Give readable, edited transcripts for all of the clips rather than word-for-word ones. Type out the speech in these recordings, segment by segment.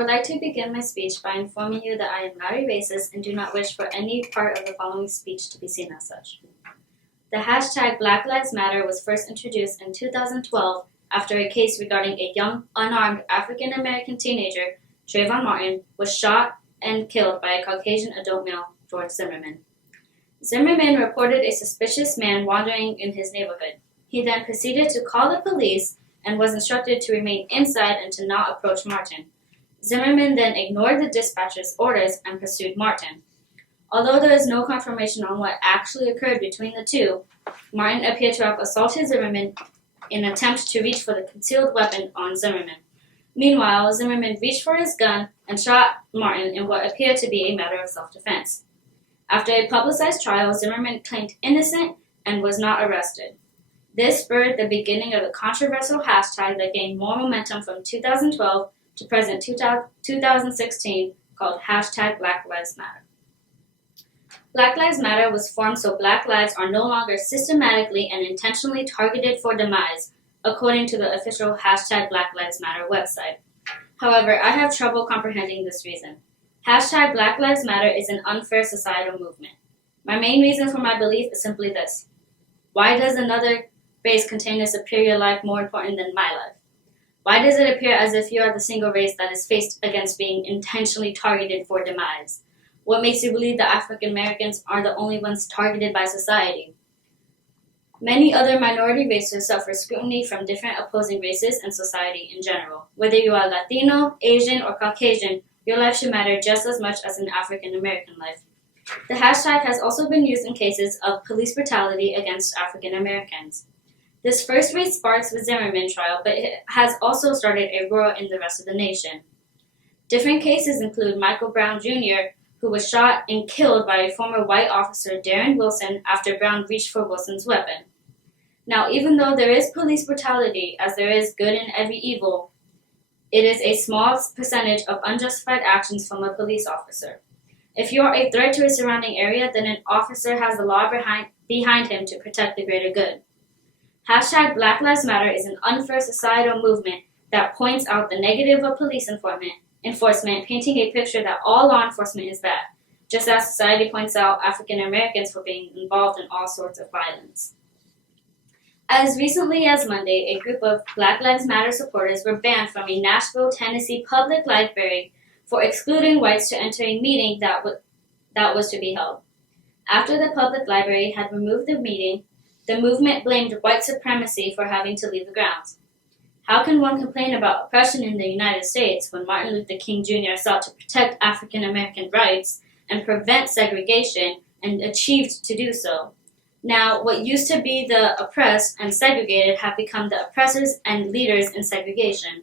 would like to begin my speech by informing you that I am not a racist and do not wish for any part of the following speech to be seen as such. The hashtag Black Lives Matter was first introduced in 2012 after a case regarding a young, unarmed African-American teenager, Trayvon Martin, was shot and killed by a Caucasian adult male, George Zimmerman. Zimmerman reported a suspicious man wandering in his neighborhood. He then proceeded to call the police and was instructed to remain inside and to not approach Martin. Zimmerman then ignored the dispatcher's orders and pursued Martin. Although there is no confirmation on what actually occurred between the two, Martin appeared to have assaulted Zimmerman in an attempt to reach for the concealed weapon on Zimmerman. Meanwhile, Zimmerman reached for his gun and shot Martin in what appeared to be a matter of self-defense. After a publicized trial, Zimmerman claimed innocent and was not arrested. This spurred the beginning of the controversial hashtag that gained more momentum from 2012 to present 2016 called hashtag Black Lives Matter. Black Lives Matter was formed so Black lives are no longer systematically and intentionally targeted for demise, according to the official hashtag Black Lives Matter website. However, I have trouble comprehending this reason. Hashtag Black Lives Matter is an unfair societal movement. My main reason for my belief is simply this. Why does another race contain a superior life more important than my life? Why does it appear as if you are the single race that is faced against being intentionally targeted for demise? What makes you believe that African Americans are the only ones targeted by society? Many other minority races suffer scrutiny from different opposing races and society in general. Whether you are Latino, Asian, or Caucasian, your life should matter just as much as an African American life. The hashtag has also been used in cases of police brutality against African Americans. This first raised sparks with Zimmerman trial, but it has also started a roar in the rest of the nation. Different cases include Michael Brown Jr., who was shot and killed by a former white officer, Darren Wilson, after Brown reached for Wilson's weapon. Now, even though there is police brutality, as there is good in every evil, it is a small percentage of unjustified actions from a police officer. If you are a threat to a surrounding area, then an officer has the law behind him to protect the greater good. Hashtag Black Lives Matter is an unfair societal movement that points out the negative of police enforcement, painting a picture that all law enforcement is bad, just as society points out African Americans for being involved in all sorts of violence. As recently as Monday, a group of Black Lives Matter supporters were banned from a Nashville, Tennessee public library for excluding whites to enter a meeting that was to be held. After the public library had removed the meeting, the movement blamed white supremacy for having to leave the grounds. How can one complain about oppression in the United States when Martin Luther King Jr. sought to protect African American rights and prevent segregation and achieved to do so? Now, what used to be the oppressed and segregated have become the oppressors and leaders in segregation.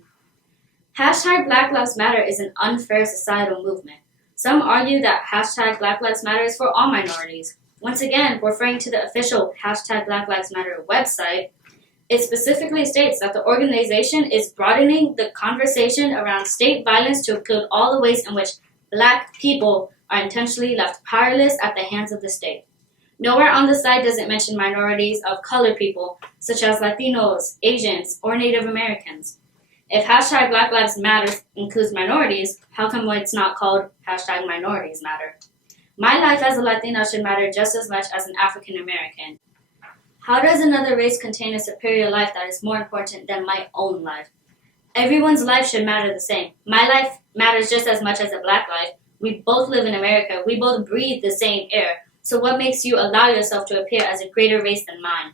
Hashtag Black Lives Matter is an unfair societal movement. Some argue that hashtag Black Lives Matter is for all minorities. Once again, referring to the official hashtag Black Lives Matter website, it specifically states that the organization is broadening the conversation around state violence to include all the ways in which Black people are intentionally left powerless at the hands of the state. Nowhere on the site does it mention minorities of colored people, such as Latinos, Asians, or Native Americans. If hashtag Black Lives Matter includes minorities, how come it's not called hashtag Minorities Matter? My life as a Latina should matter just as much as an African American. How does another race contain a superior life that is more important than my own life? Everyone's life should matter the same. My life matters just as much as a Black life. We both live in America. We both breathe the same air. So what makes you allow yourself to appear as a greater race than mine?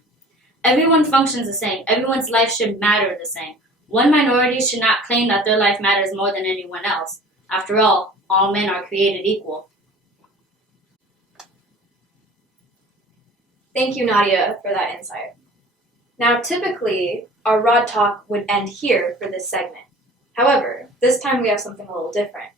Everyone functions the same. Everyone's life should matter the same. One minority should not claim that their life matters more than anyone else. After all men are created equal. Thank you, Nadia, for that insight. Now, typically, our ROD talk would end here for this segment. However, this time we have something a little different.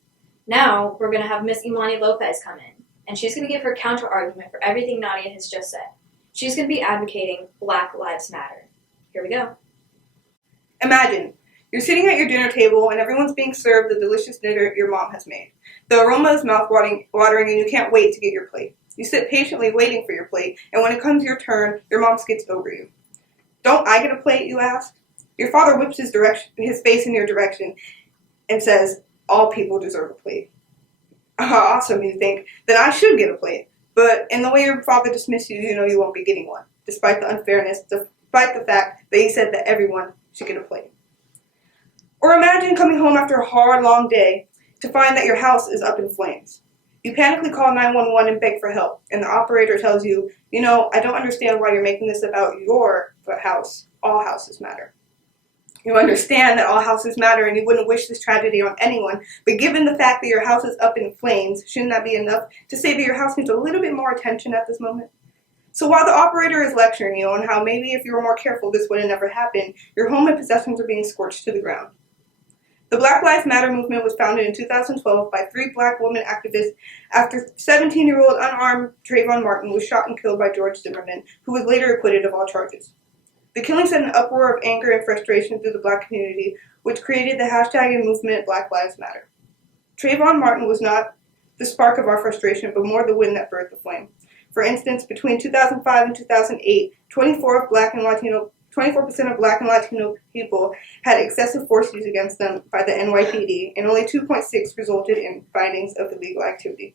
Now, we're going to have Miss Imani Lopez come in, and she's going to give her counter-argument for everything Nadia has just said. She's going to be advocating Black Lives Matter. Here we go. Imagine, you're sitting at your dinner table and everyone's being served the delicious dinner your mom has made. The aroma is mouth-watering and you can't wait to get your plate. You sit patiently waiting for your plate, and when it comes your turn, your mom skips over you. Don't I get a plate, you ask? Your father whips his face in your direction and says, All people deserve a plate. Awesome, you think, then I should get a plate. But in the way your father dismissed you, you know you won't be getting one, despite the unfairness, despite the fact that he said that everyone should get a plate. Or imagine coming home after a hard, long day to find that your house is up in flames. You panically call 911 and beg for help, and the operator tells you, I don't understand why you're making this about your house. All houses matter. You understand that all houses matter and you wouldn't wish this tragedy on anyone, but given the fact that your house is up in flames, shouldn't that be enough to say that your house needs a little bit more attention at this moment? So while the operator is lecturing you on how maybe if you were more careful this would have never happened, your home and possessions are being scorched to the ground. The Black Lives Matter movement was founded in 2012 by 3 black women activists after 17-year-old unarmed Trayvon Martin was shot and killed by George Zimmerman, who was later acquitted of all charges. The killing set an uproar of anger and frustration through the black community, which created the hashtag and movement Black Lives Matter. Trayvon Martin was not the spark of our frustration, but more the wind that birthed the flame. For instance, between 2005 and 2008, 24% of black and Latino people had excessive force used against them by the NYPD, and only 2.6 resulted in findings of illegal activity.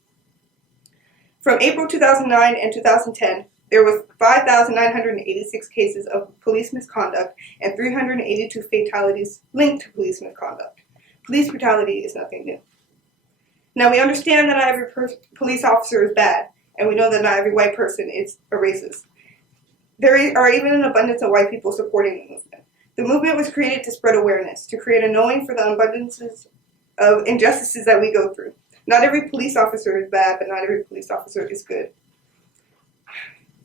From April 2009 and 2010, there were 5,986 cases of police misconduct and 382 fatalities linked to police misconduct. Police brutality is nothing new. Now, we understand that not every police officer is bad, and we know that not every white person is a racist. There are even an abundance of white people supporting the movement. The movement was created to spread awareness, to create a knowing for the abundances of injustices that we go through. Not every police officer is bad, but not every police officer is good.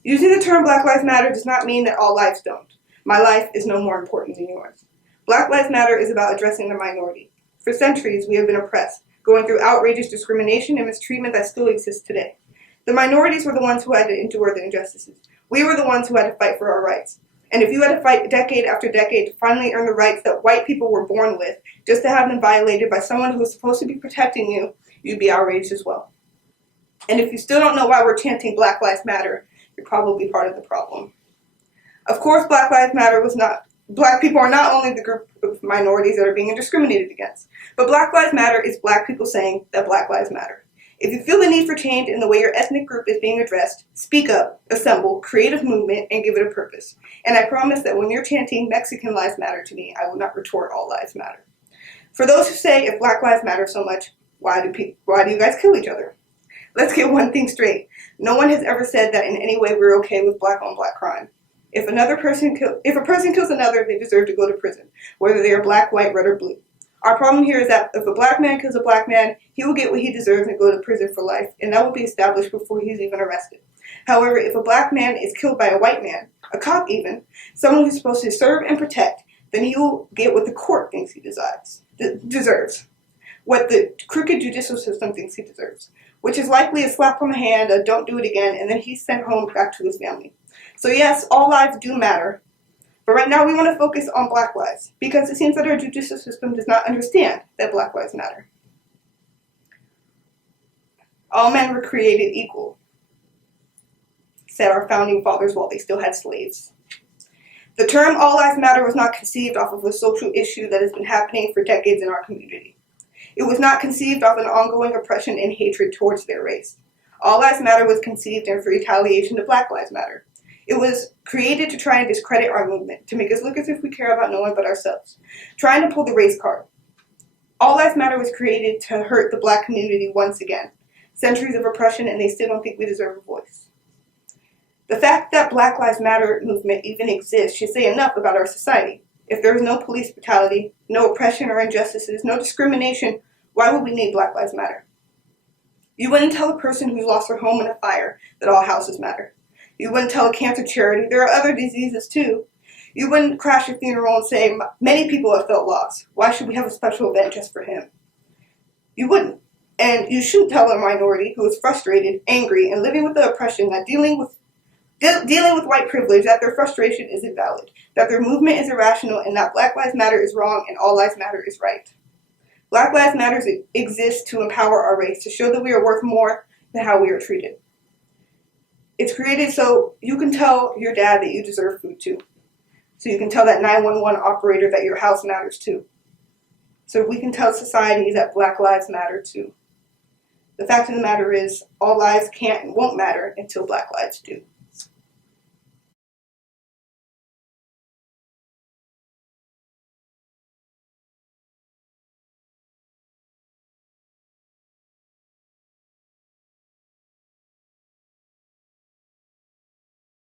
Using the term Black Lives Matter does not mean that all lives don't. My life is no more important than yours. Black Lives Matter is about addressing the minority. For centuries, we have been oppressed, going through outrageous discrimination and mistreatment that still exists today. The minorities were the ones who had to endure the injustices. We were the ones who had to fight for our rights. And if you had to fight decade after decade to finally earn the rights that white people were born with, just to have them violated by someone who was supposed to be protecting you, you'd be outraged as well. And if you still don't know why we're chanting Black Lives Matter, you're probably part of the problem. Of course, Black Lives Matter Black people are not only the group of minorities that are being discriminated against, but Black Lives Matter is black people saying that Black Lives Matter. If you feel the need for change in the way your ethnic group is being addressed, speak up, assemble, create a movement, and give it a purpose. And I promise that when you're chanting Mexican Lives Matter to me, I will not retort all lives matter. For those who say if Black Lives matter so much, why do you guys kill each other? Let's get one thing straight. No one has ever said that in any way we're okay with black-on-black crime. If a person kills another, they deserve to go to prison, whether they are black, white, red, or blue. Our problem here is that if a black man kills a black man, he will get what he deserves and go to prison for life, and that will be established before he's even arrested. However, if a black man is killed by a white man, a cop even, someone who's supposed to serve and protect, then he will get what the court thinks he deserves. What the crooked judicial system thinks he deserves, which is likely a slap on the hand, a don't do it again, and then he's sent home back to his family. So yes, all lives do matter, but right now we want to focus on black lives, because it seems that our judicial system does not understand that black lives matter. All men were created equal, said our founding fathers while they still had slaves. The term all lives matter was not conceived off of a social issue that has been happening for decades in our community. It was not conceived of an ongoing oppression and hatred towards their race. All Lives Matter was conceived in retaliation to Black Lives Matter. It was created to try and discredit our movement, to make us look as if we care about no one but ourselves, trying to pull the race card. All Lives Matter was created to hurt the black community once again. Centuries of oppression, and they still don't think we deserve a voice. The fact that Black Lives Matter movement even exists should say enough about our society. If there is no police brutality, no oppression or injustices, no discrimination, why would we need Black Lives Matter? You wouldn't tell a person who's lost their home in a fire that all houses matter. You wouldn't tell a cancer charity there are other diseases too. You wouldn't crash a funeral and say, many people have felt loss. Why should we have a special event just for him? You wouldn't. And you shouldn't tell a minority who is frustrated, angry, and living with the oppression that dealing with white privilege, that their frustration is invalid, that their movement is irrational, and that Black Lives Matter is wrong and all lives matter is right. Black Lives Matter exists to empower our race, to show that we are worth more than how we are treated. It's created so you can tell your dad that you deserve food too. So you can tell that 911 operator that your house matters too. so we can tell society that Black lives matter too. The fact of the matter is, all lives can't and won't matter until Black lives do.